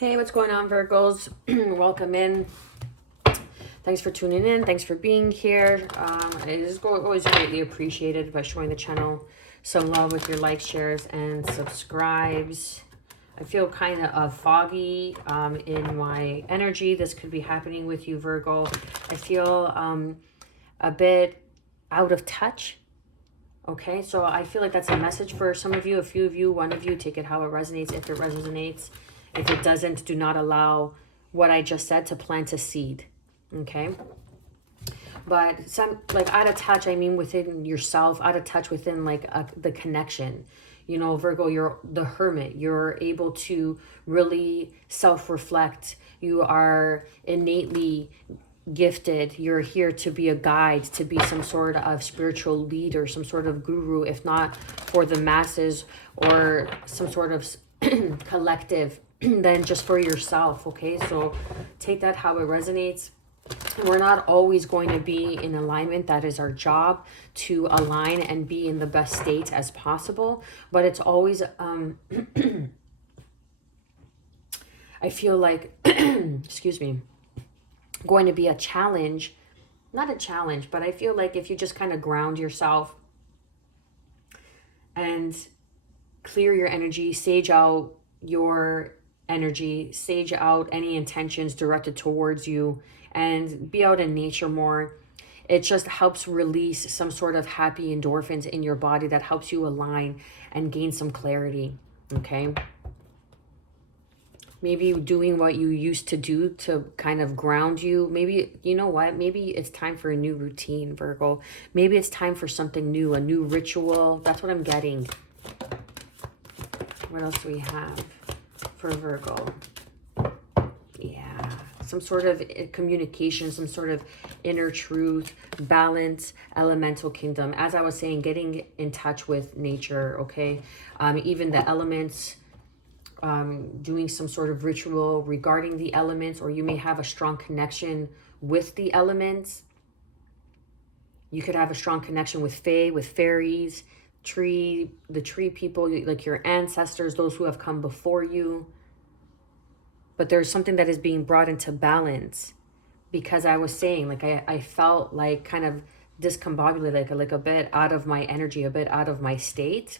Hey, what's going on, Virgos? Welcome in. Thanks for tuning in. Thanks for being here. It is always greatly appreciated by showing the channel some love with your likes, shares, and subscribes. I feel kind of foggy in my energy. This could be happening with you, Virgo. I feel a bit out of touch. Okay, so I feel like that's a message for some of you, a few of you, one of you. Take it how it resonates, if it resonates. If it doesn't, do not allow what I just said to plant a seed. Okay? But some, like, out of touch, I mean within yourself, out of touch within, like, the connection. You know, Virgo, you're the hermit. You're able to really self-reflect. You are innately gifted. You're here to be a guide, to be some sort of spiritual leader, some sort of guru, if not for the masses or some sort of collective, then just for yourself. Okay, so take that how it resonates. We're not always going to be in alignment. That is our job, to align and be in the best state as possible. But it's always I feel like excuse me, going to be a challenge. Not a challenge, but I feel like if you just kind of ground yourself and clear your energy, sage out your energy, sage out any intentions directed towards you, and be out in nature more. It just helps release some sort of happy endorphins in your body that helps you align and gain some clarity. Okay. Maybe doing what you used to do to kind of ground you. Maybe, you know what? Maybe it's time for a new routine, Virgo. Maybe it's time for something new, a new ritual. That's what I'm getting. What else do we have for Virgo? Yeah, some sort of communication, some sort of inner truth, balance, elemental kingdom. As I was saying, getting in touch with nature, okay? Even the elements, doing some sort of ritual regarding the elements, or you may have a strong connection with the elements. You could have a strong connection with fae, with fairies, the tree people, like your ancestors, those who have come before you. But there's something that is being brought into balance, because I was saying, like, I felt like kind of discombobulated, like a bit out of my energy, a bit out of my state,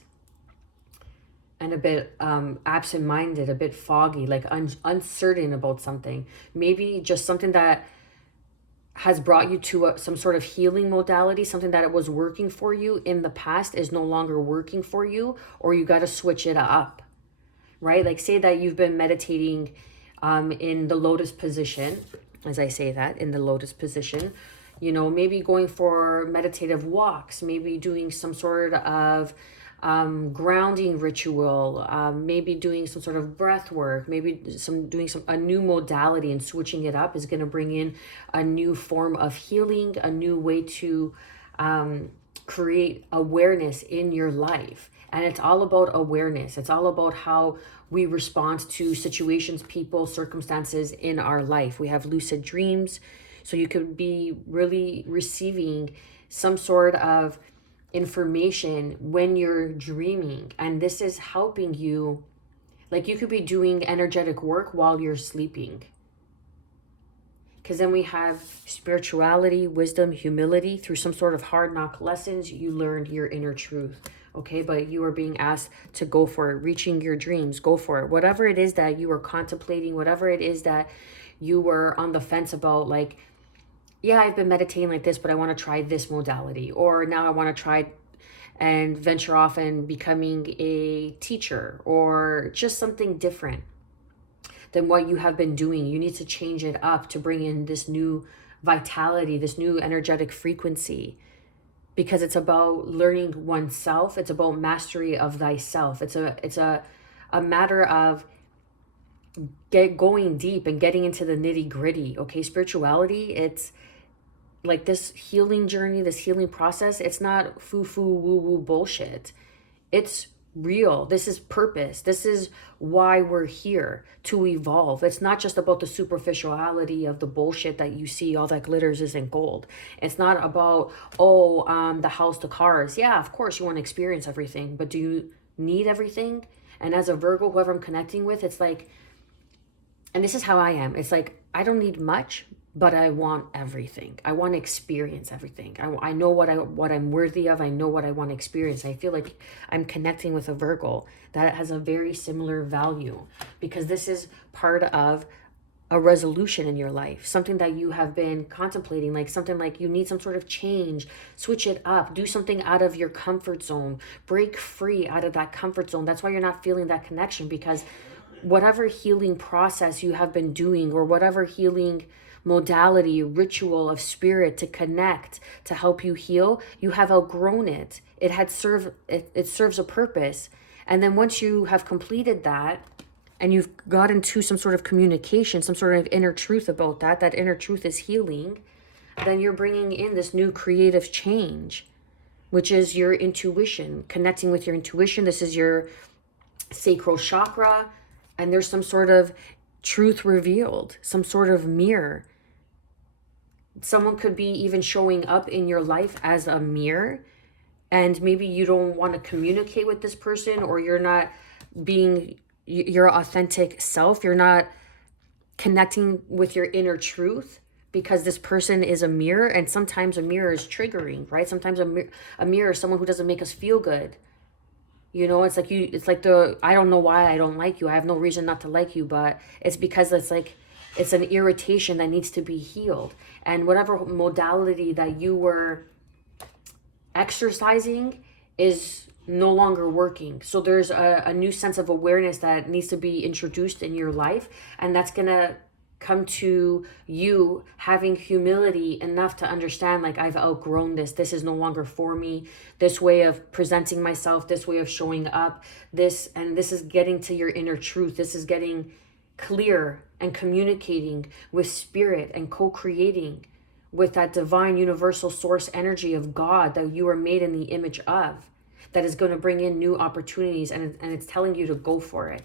and a bit absent-minded, a bit foggy, like uncertain about something. Maybe just something that has brought you to some sort of healing modality, something that it was working for you in the past is no longer working for you, or you got to switch it up, right? Like, say that you've been meditating in the lotus position, as I say that, in the lotus position, you know, maybe going for meditative walks, maybe doing some sort of grounding ritual, maybe doing some sort of breath work, maybe doing a new modality, and switching it up is going to bring in a new form of healing, a new way to create awareness in your life. And it's all about awareness. It's all about how we respond to situations, people, circumstances in our life. We have lucid dreams, so you could be really receiving some sort of information when you're dreaming, and this is helping you. Like, you could be doing energetic work while you're sleeping, because then we have spirituality, wisdom, humility. Through some sort of hard knock lessons, you learned your inner truth. Okay, but you are being asked to go for it, reaching your dreams, go for it. Whatever it is that you were contemplating, whatever it is that you were on the fence about, like, yeah, I've been meditating like this, but I want to try this modality. Or now I want to try and venture off and becoming a teacher, or just something different than what you have been doing. You need to change it up to bring in this new vitality, this new energetic frequency, because it's about learning oneself. It's about mastery of thyself. It's a matter of going deep and getting into the nitty gritty. Okay, spirituality, it's like this healing journey, this healing process. It's not foo-foo woo-woo bullshit. It's real. This is purpose. This is why we're here, to evolve. It's not just about the superficiality of the bullshit that you see, all that glitters isn't gold. It's not about, the house, the cars. Yeah, of course you want to experience everything, but do you need everything? And as a Virgo, whoever I'm connecting with, it's like, And this is how I am. It's like, I don't need much, but I want everything. I want to experience everything. I know what I'm worthy of. I know what I want to experience. I feel like I'm connecting with a Virgo that has a very similar value, because this is part of a resolution in your life, something that you have been contemplating, like something like you need some sort of change, switch it up, do something out of your comfort zone, break free out of that comfort zone. That's why you're not feeling that connection, because whatever healing process you have been doing, or whatever healing modality, ritual of spirit to connect, to help you heal, you have outgrown it. It serves a purpose. And then once you have completed that, and you've got into some sort of communication, some sort of inner truth about that inner truth is healing, then you're bringing in this new creative change, which is your intuition, connecting with your intuition. This is your sacral chakra, and there's some sort of truth revealed, some sort of mirror. Someone could be even showing up in your life as a mirror, and maybe you don't want to communicate with this person, or you're not being your authentic self. You're not connecting with your inner truth because this person is a mirror. And sometimes a mirror is triggering, right? Sometimes a mirror is someone who doesn't make us feel good. You know, it's like I don't know why I don't like you. I have no reason not to like you, but it's because it's an irritation that needs to be healed. And whatever modality that you were exercising is no longer working. So there's a new sense of awareness that needs to be introduced in your life, and that's gonna come to you having humility enough to understand, like, I've outgrown this is no longer for me, this way of presenting myself, this way of showing up, this is getting to your inner truth. This is getting clear and communicating with spirit and co-creating with that divine universal source energy of God that you are made in the image of, that is going to bring in new opportunities, and it's telling you to go for it.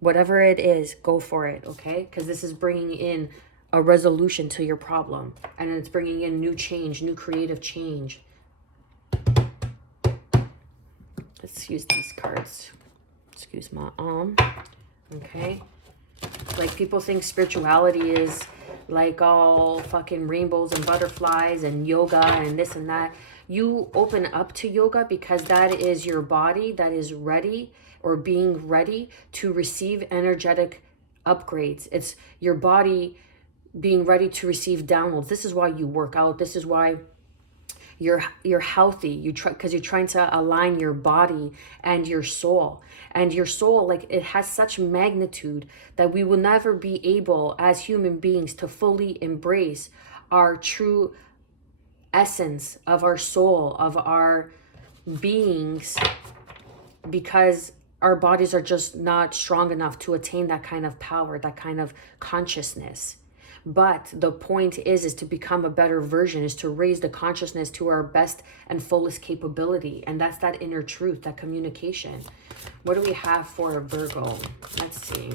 Whatever it is, go for it, okay? Because this is bringing in a resolution to your problem, and it's bringing in new change, new creative change. Let's use these cards. Excuse my arm. Okay? Like, people think spirituality is like all fucking rainbows and butterflies and yoga and this and that. You open up to yoga because that is your body that is ready, or being ready to receive energetic upgrades. It's your body being ready to receive downloads. This is why you work out. This is why you're healthy. Because you're trying to align your body and your soul. And your soul, like, it has such magnitude that we will never be able as human beings to fully embrace our true essence of our soul, of our beings, because our bodies are just not strong enough to attain that kind of power, that kind of consciousness. But the point is to become a better version, is to raise the consciousness to our best and fullest capability. And that's that inner truth, that communication. What do we have for Virgo? Let's see.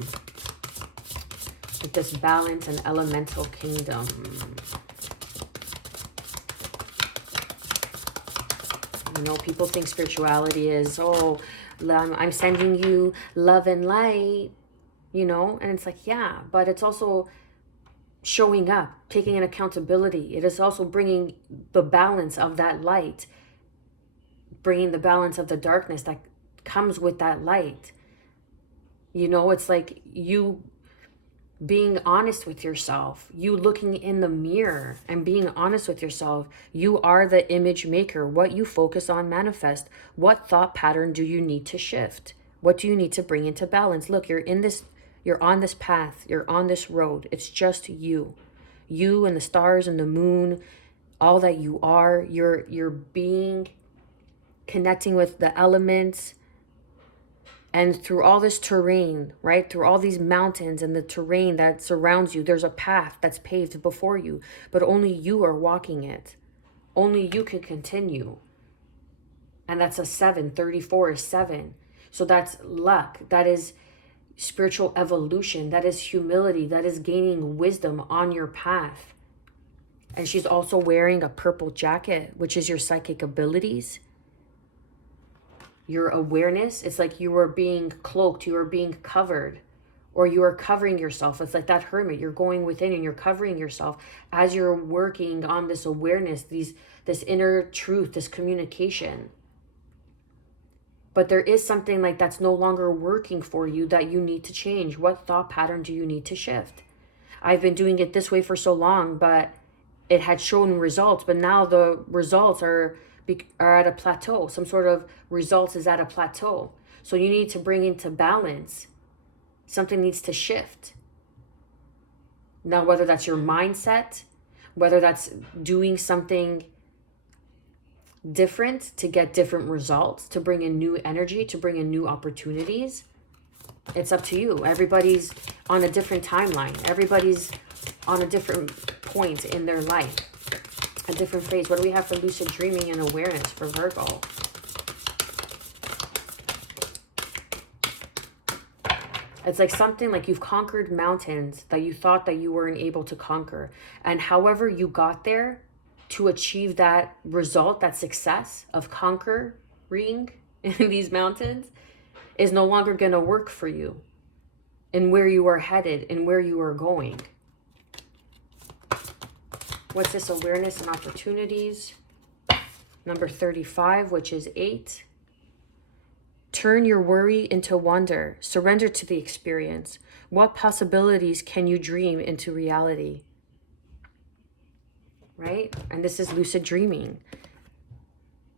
With this balance and elemental kingdom. You know, people think spirituality is, I'm sending you love and light, you know? And it's like, yeah, but it's also showing up, taking an accountability. It is also bringing the balance of that light, bringing the balance of the darkness that comes with that light. You know, it's like you being honest with yourself, you looking in the mirror and being honest with yourself. You are the image maker. What you focus on manifest. What thought pattern do you need to shift? What do you need to bring into balance? Look, you're on this path, you're on this road. It's just you and the stars and the moon, all that you are. You're being, connecting with the elements. And through all this terrain, right? Through all these mountains and the terrain that surrounds you, there's a path that's paved before you, but only you are walking it. Only you can continue. And that's a 7. 34 is 7. So that's luck. That is spiritual evolution. That is humility. That is gaining wisdom on your path. And she's also wearing a purple jacket, which is your psychic abilities, your awareness. It's like you were being cloaked, you were being covered or you are covering yourself. It's like that hermit. You're going within and you're covering yourself as you're working on this awareness, this inner truth, this communication. But there is something like that's no longer working for you that you need to change. What thought pattern do you need to shift? I've been doing it this way for so long, but it had shown results, but now the results are at a plateau. Some sort of results is at a plateau. So you need to bring into balance. Something needs to shift. Now, whether that's your mindset, whether that's doing something different to get different results, to bring in new energy, to bring in new opportunities, it's up to you. Everybody's on a different timeline. Everybody's on a different point in their life, a different phase. What do we have for lucid dreaming and awareness for Virgo? It's like something like you've conquered mountains that you thought that you weren't able to conquer. And however you got there to achieve that result, that success of conquering these mountains is no longer going to work for you and where you are headed and where you are going. What's this? Awareness and opportunities. Number 35, which is 8. Turn your worry into wonder. Surrender to the experience. What possibilities can you dream into reality? Right? And this is lucid dreaming.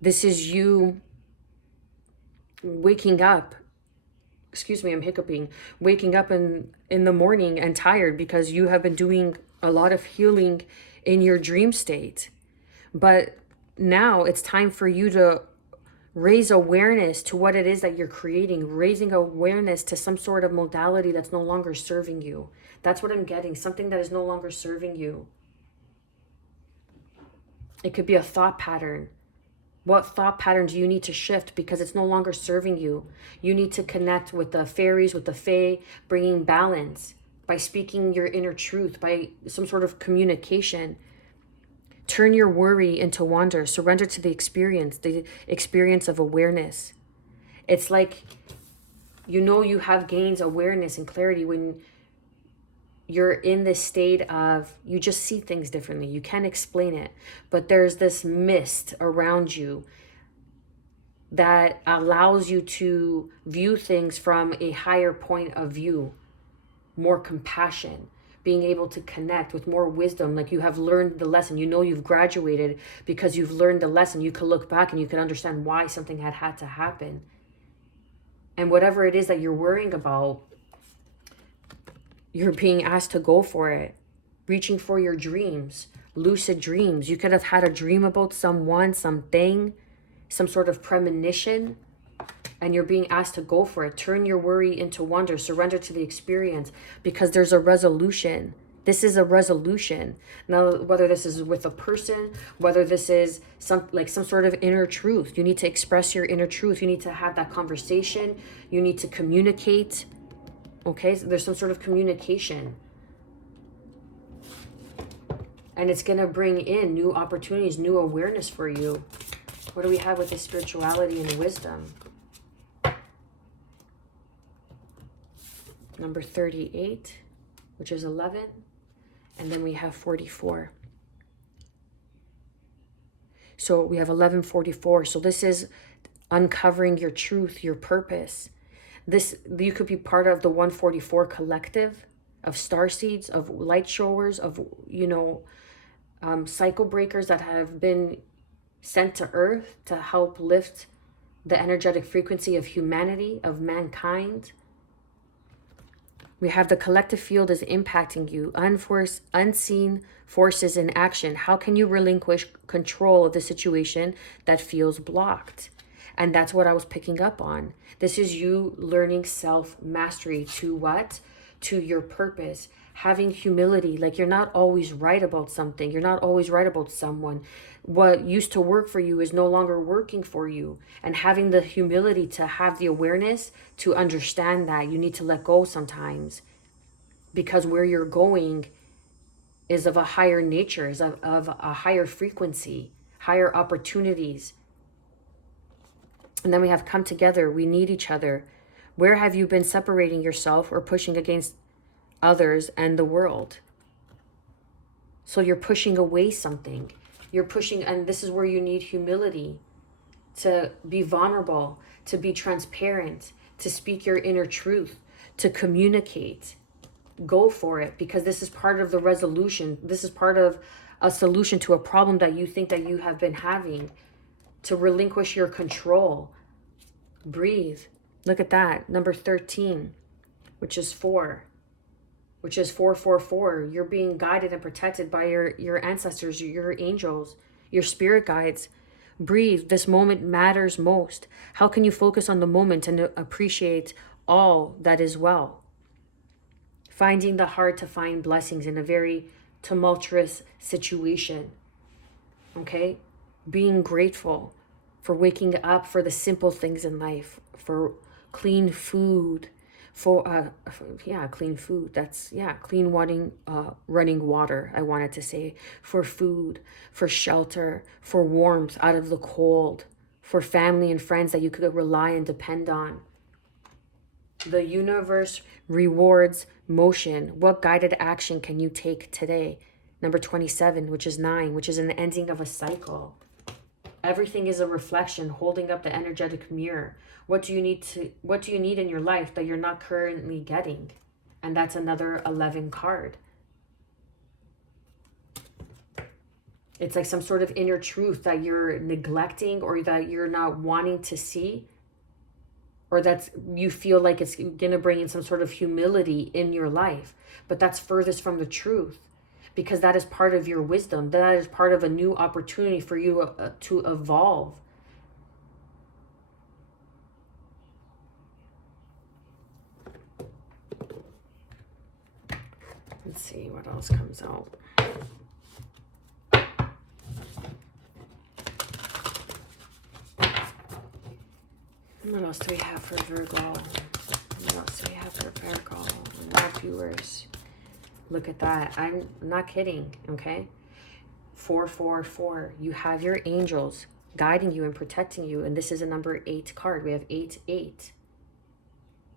This is you waking up. Excuse me, I'm hiccuping. Waking up in the morning and tired because you have been doing a lot of healing in your dream state. But now it's time for you to raise awareness to what it is that you're creating, raising awareness to some sort of modality that's no longer serving you. That's what I'm getting, something that is no longer serving you. It could be a thought pattern. What thought pattern do you need to shift because it's no longer serving you? You need to connect with the fairies, with the fae, bringing balance by speaking your inner truth, by some sort of communication. Turn your worry into wonder. Surrender to the experience of awareness. It's like, you have gained awareness and clarity when you're in this state of, you just see things differently. You can't explain it, but there's this mist around you that allows you to view things from a higher point of view, more compassion, being able to connect with more wisdom, like you have learned the lesson. You've graduated because you've learned the lesson. You can look back and you can understand why something had to happen. And whatever it is that you're worrying about, you're being asked to go for it. Reaching for your dreams, lucid dreams. You could have had a dream about someone, something, some sort of premonition, and you're being asked to go for it. Turn your worry into wonder. Surrender to the experience because there's a resolution. This is a resolution. Now, whether this is with a person, whether this is some sort of inner truth, you need to express your inner truth. You need to have that conversation. You need to communicate. Okay, so there's some sort of communication. And it's going to bring in new opportunities, new awareness for you. What do we have with the spirituality and wisdom? Number 38, which is 11. And then we have 44. So we have 1144. So this is uncovering your truth, your purpose. You could be part of the 144 collective of starseeds, of light showers, of, cycle breakers that have been sent to Earth to help lift the energetic frequency of humanity, of mankind. We have the collective field is impacting you. Unseen forces in action. How can you relinquish control of the situation that feels blocked? And that's what I was picking up on. This is you learning self-mastery to what? To your purpose. Having humility. Like, you're not always right about something. You're not always right about someone. What used to work for you is no longer working for you. And having the humility to have the awareness to understand that you need to let go sometimes. Because where you're going is of a higher nature, is of a higher frequency, higher opportunities. And then we have come together. We need each other. Where have you been separating yourself or pushing against others and the world? So you're pushing away something. You're pushing, and this is where you need humility, to be vulnerable, to be transparent, to speak your inner truth, to communicate. Go for it, because this is part of the resolution. This is part of a solution to a problem that you think that you have been having, to relinquish your control. Breathe. Look at that. Number 13, which is 4. Which is 444. You're being guided and protected by your ancestors, your angels, your spirit guides. Breathe. This moment matters most. How can you focus on the moment and appreciate all that is well? Finding the hard to find blessings in a very tumultuous situation. Okay? Being grateful for waking up, for the simple things in life, for clean food, for clean food. That's clean running water, I wanted to say, for food, for shelter, for warmth out of the cold, for family and friends that you could rely and depend on. The universe rewards motion. What guided action can you take today? Number 27, which is 9, which is an ending of a cycle. Everything is a reflection, holding up the energetic mirror. What do you need in your life that you're not currently getting? And that's another 11 card. It's like some sort of inner truth that you're neglecting, or that you're not wanting to see, or that you feel like it's going to bring in some sort of humility in your life. But that's furthest from the truth, because that is part of your wisdom. That is part of a new opportunity for you to evolve. Let's see what else comes out. What else do we have for Virgo? What else do we have for Virgo? My viewers. Look at that. I'm not kidding, okay? 444. You have your angels guiding you and protecting you. And this is a number 8 card. We have 8.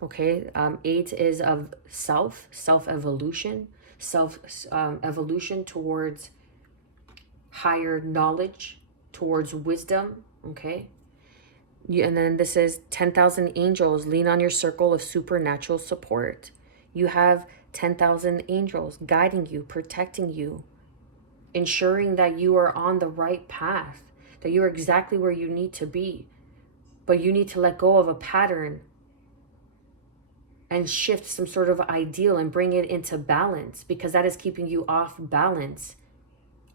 Okay? 8 is of self-evolution, evolution towards higher knowledge, towards wisdom, okay? And then this is 10,000 angels. Lean on your circle of supernatural support. You have 10,000 angels guiding you, protecting you, ensuring that you are on the right path, that you are exactly where you need to be. But you need to let go of a pattern and shift some sort of ideal and bring it into balance, because that is keeping you off balance,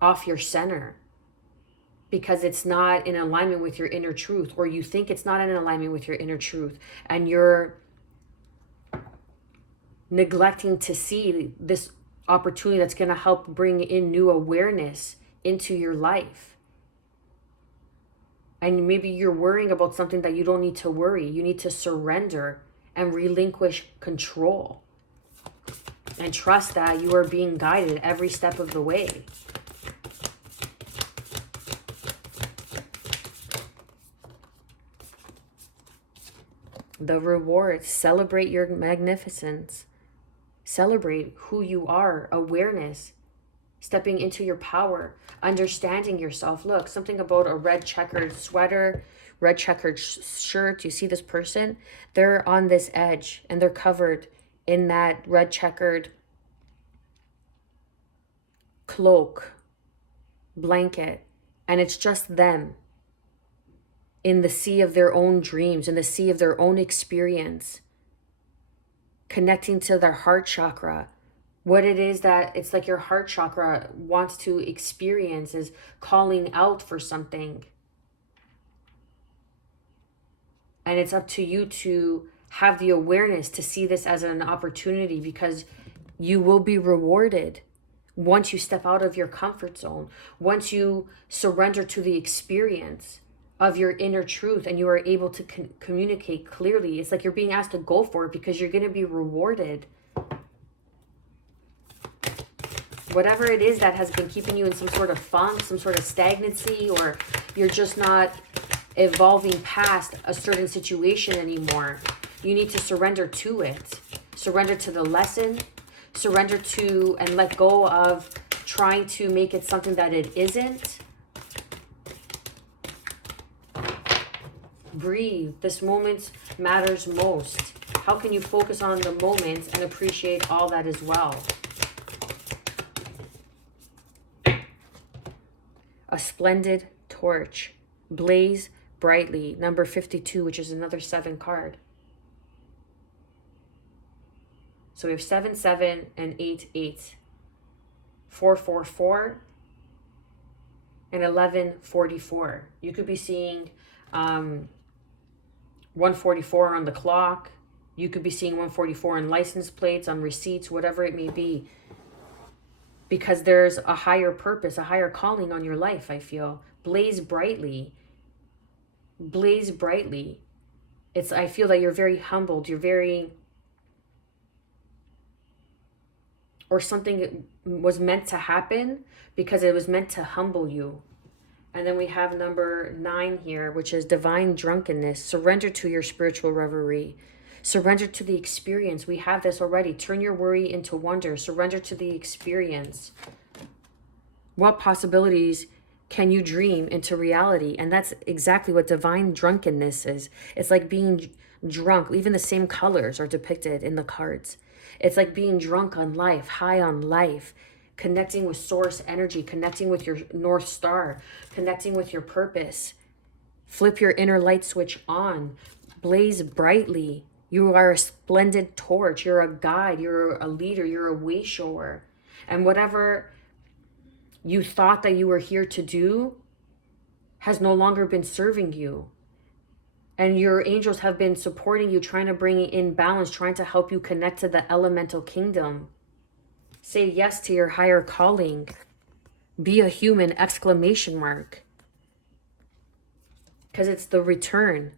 off your center, because it's not in alignment with your inner truth, or you think it's not in alignment with your inner truth, and you're neglecting to see this opportunity that's going to help bring in new awareness into your life. And maybe you're worrying about something that you don't need to worry. You need to surrender and relinquish control and trust that you are being guided every step of the way. The rewards. Celebrate your magnificence. Celebrate who you are. Awareness. Stepping into your power. Understanding yourself. Look, something about a red checkered sweater, red checkered shirt. You see this person? They're on this edge and they're covered in that red checkered cloak, blanket. And it's just them in the sea of their own dreams, in the sea of their own experience, connecting to their heart chakra. What it is that it's like your heart chakra wants to experience is calling out for something. And it's up to you to have the awareness to see this as an opportunity, because you will be rewarded once you step out of your comfort zone, once you surrender to the experience of your inner truth and you are able to communicate clearly. It's like you're being asked to go for it because you're going to be rewarded. Whatever it is that has been keeping you in some sort of funk, some sort of stagnancy, or you're just not evolving past a certain situation anymore, You need to surrender to it. Surrender to the lesson. Surrender to and let go of trying to make it something that it isn't. Breathe. This moment matters most. How can you focus on the moment and appreciate all that as well? A splendid torch. Blaze brightly. Number 52, which is another 7 card. So we have 7, 7, and 8, 8. 4, 4, 4, and 11, 44. You could be seeing 144 on the clock. You could be seeing 144 on license plates, on receipts, whatever it may be. Because there's a higher purpose, a higher calling on your life, I feel. Blaze brightly. Blaze brightly. I feel that you're very humbled. You're very... Or something was meant to happen because it was meant to humble you. And then we have number 9 here, which is divine drunkenness. Surrender to your spiritual reverie. Surrender to the experience. We have this already. Turn your worry into wonder. Surrender to the experience. What possibilities can you dream into reality? And that's exactly what divine drunkenness is. It's like being drunk. Even the same colors are depicted in the cards. It's like being drunk on life, high on life, connecting with source energy, connecting with your North Star, connecting with your purpose. Flip your inner light switch on. Blaze brightly. You are a splendid torch. You're a guide. You're a leader. You're a way shower. And whatever you thought that you were here to do has no longer been serving you. And your angels have been supporting you, trying to bring in balance, trying to help you connect to the elemental kingdom. Say yes to your higher calling. Be a human, exclamation mark. Because it's the return.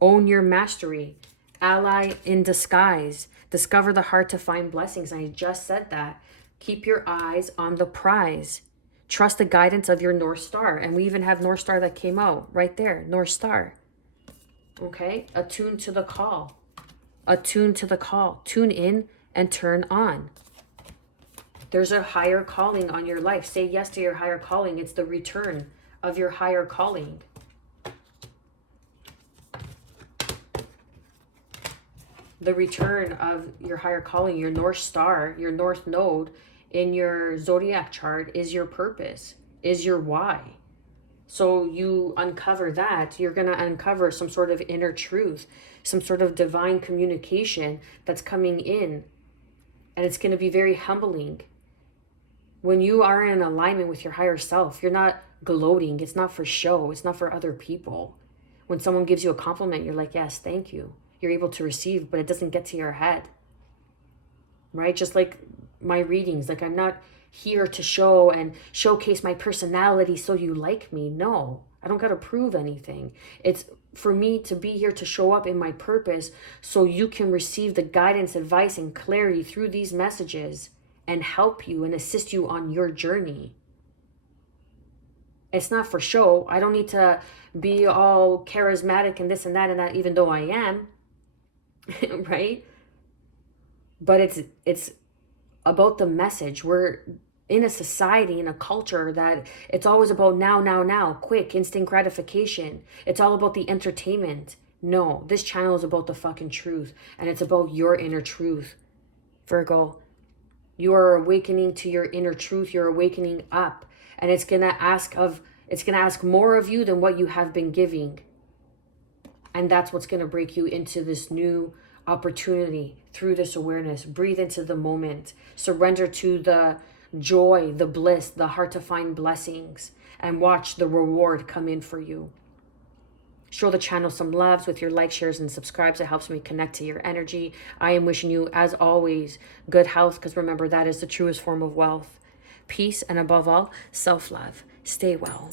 Own your mastery. Ally in disguise. Discover the heart to find blessings. I just said that. Keep your eyes on the prize. Trust the guidance of your North Star. And we even have North Star that came out right there. North Star. Okay? Attune to the call. Attune to the call. Tune in and turn on. There's a higher calling on your life. Say yes to your higher calling. It's the return of your higher calling. The return of your higher calling, your North Star, your North Node in your zodiac chart is your purpose, is your why. So you uncover that, you're going to uncover some sort of inner truth, some sort of divine communication that's coming in. And it's going to be very humbling. When you are in alignment with your higher self, you're not gloating. It's not for show. It's not for other people. When someone gives you a compliment, you're like, yes, thank you. You're able to receive, but it doesn't get to your head. Right? Just like my readings. Like, I'm not here to show and showcase my personality so you like me. No, I don't got to prove anything. It's for me to be here to show up in my purpose so you can receive the guidance, advice, and clarity through these messages and help you and assist you on your journey. It's not for show. I don't need to be all charismatic and this and that, even though I am. Right? But it's about the message. We're in a society, in a culture that it's always about now, quick, instant gratification. It's all about the entertainment. No, this channel is about the fucking truth, and it's about your inner truth. Virgo, you are awakening to your inner truth. You're awakening up, and it's gonna ask more of you than what you have been giving. And that's what's going to break you into this new opportunity through this awareness. Breathe into the moment. Surrender to the joy, the bliss, the heart to find blessings, and watch the reward come in for you. Show the channel some loves with your likes, shares, and subscribes. It helps me connect to your energy. I am wishing you, as always, good health, because remember, that is the truest form of wealth. Peace, and above all, self-love. Stay well.